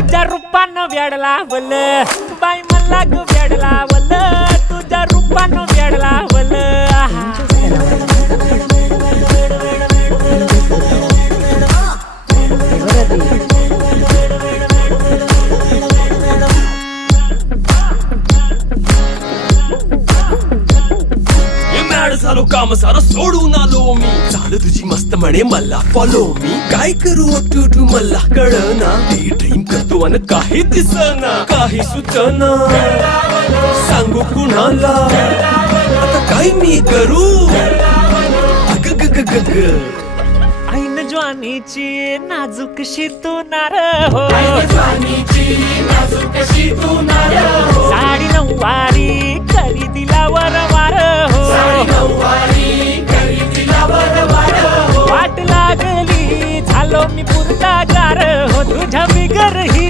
तुझ्या रूपानं वेड लावलं बाई मला ग वेड लावलं तुझ्या रूपानं वेड लावलं झालो काम सारा सोडून आलो मी झालं तुझी मस्त म्हणे मला फॉलो मी काय करू टू मला कळना ड्रीम करतो आणि काही दिसना काही सुचना सांगू कुणाला आता काय मी करू अग ग ग ग ग ऐन ज्वानीची नाजूकशी तू नार हो साडी नऊवारी करी दिला वरवार हो वाट लागली झालो मी पुरता गार हो तुझ्या बिगर ही